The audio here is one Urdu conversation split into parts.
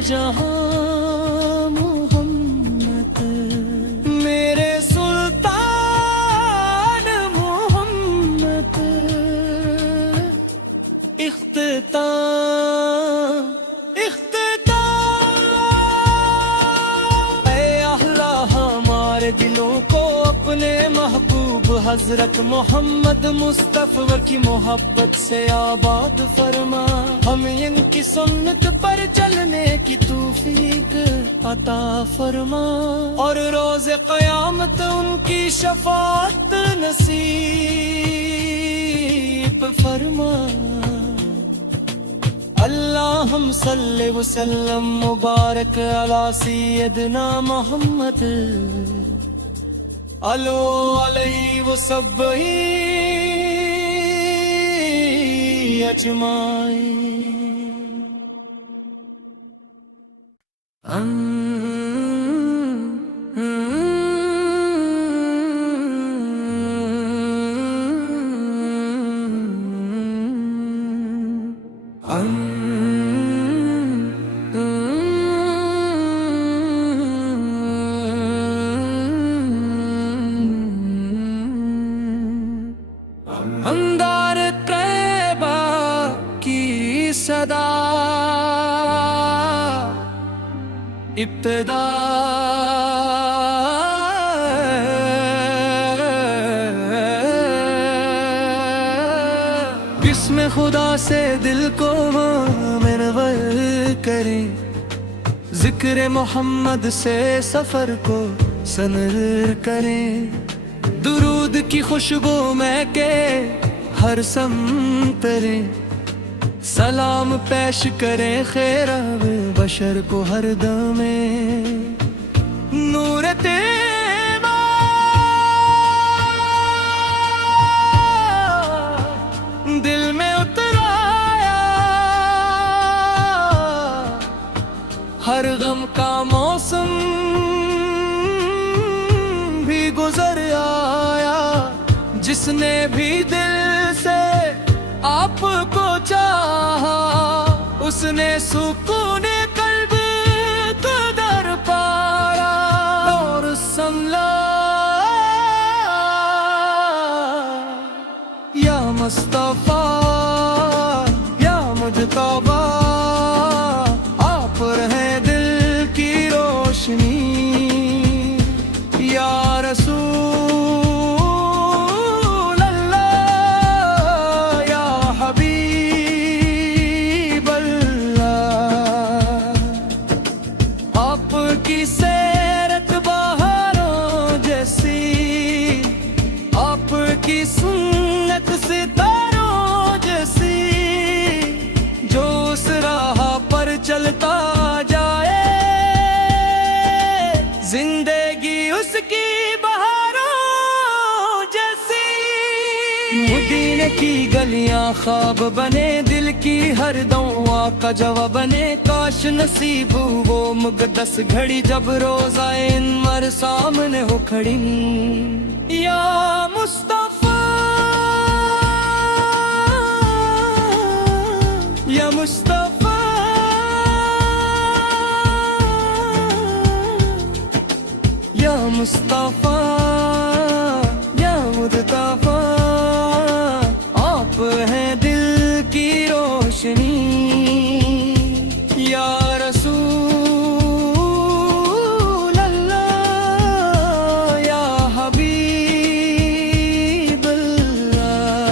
جہاں محمد، میرے سلطان محمد، اختتام اے اللہ ہمارے دلوں کو اپنے محبوب حضرت محمد مصطفی کی محبت سے آباد فرما، ہمیں ان کی سنت پر چلنے کی توفیق عطا فرما، اور روز قیامت ان کی شفاعت نصیب فرما۔ اللہم صلی وسلم مبارک علی سیدنا محمد علو علیہ وصحبہ اندار طیبہ کی صدا ابتدا بسم خدا سے دل کو منور کریں، ذکر محمد سے سفر کو سنر کریں، درود کی خوشبو میں کے ہر سمت ریں، سلام پیش کریں خیر بشر کو ہر دم، نور طیبہ دل میں اترایا، ہر غم کا موسم بھی گزر آیا، جس نے بھی دل سے آپ کو چاہا، اس نے سکون قلب کو در پایا، اور سنبھلا یا مصطفیٰ یا مجتبیٰ، آپ رہیں دل کی روشنی، یا رسول اللہ یا حبیب اللہ، آپ کی سیرت بہاروں جیسی، آپ کی سنت ستاروں جیسی، جو اس راہ پر چلتا جائے زندگی اس کی بہاروں جیسی، مدینے کی گلیاں خواب بنے، دل کی ہر دعا کا جواب بنے، کاش نصیب وہ مقدس گھڑی جب روزہ انور سامنے ہو کھڑی، یا مصطفیٰ یا مصطفیٰ یا مصطفیٰ یا مجتبیٰ، آپ ہیں دل کی روشنی، یا رسول اللہ یا حبیب اللہ،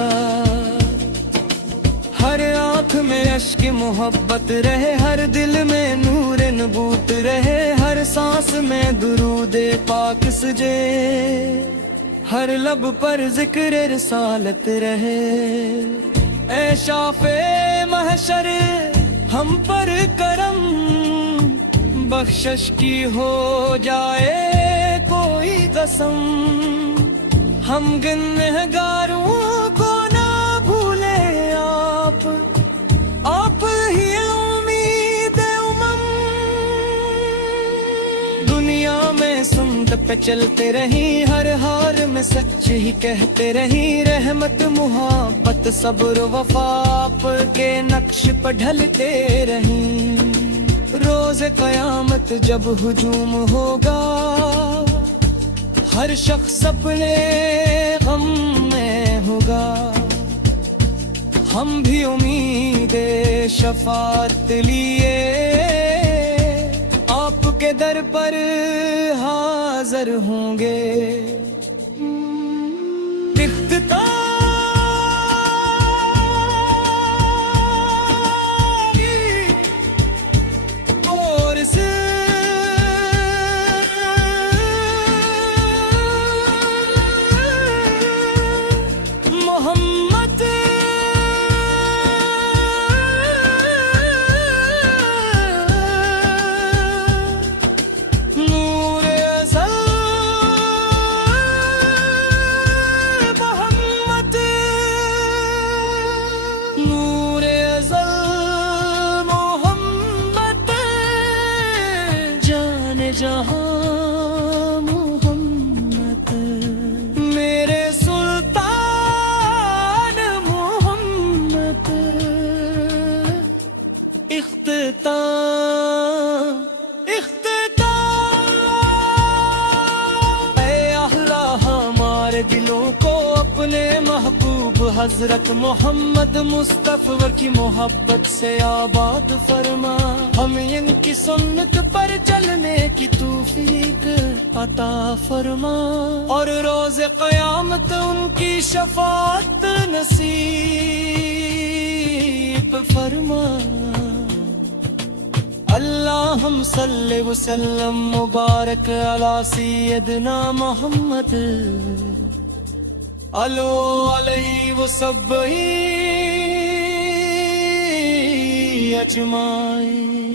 ہر آنکھ میں اشک محبت رہے، ہر دل میں نور نبوت رہے، ہر سانس میں درود پاک سجے، ہر لب پر ذکر رسالت رہے، اے شافع محشر ہم پر کرم، بخشش کی ہو جائے کوئی قسم، ہم گنہگاروں کو نہ بھولے آپ ہی امید امم، دنیا میں سنت پہ چلتے رہیں، ہر حال میں سچ ہی کہتے رہیں، رحمت محبت صبر وفا آپ کے نقش پہ ڈھلتے رہیں، روز قیامت جب ہجوم ہوگا، ہر شخص اپنے غم میں ہوگا، ہم بھی امید شفاعت لیے آپ کے در پر حاضر ہوں گے۔ جہاں محمد میرے سلطان محمد، اختتام اے اہلا ہمارے دلوں کو اپنے محبوب حضرت محمد مصطفی کی محبت سے آباد فرما، ہمیں ان کی سنت پر چلنے کی توفیق عطا فرما، اور روز قیامت ان کی شفاعت نصیب فرما۔ اللہم صلی وسلم مبارک علی سیدنا محمد علیہ وصحبہ اجمعین۔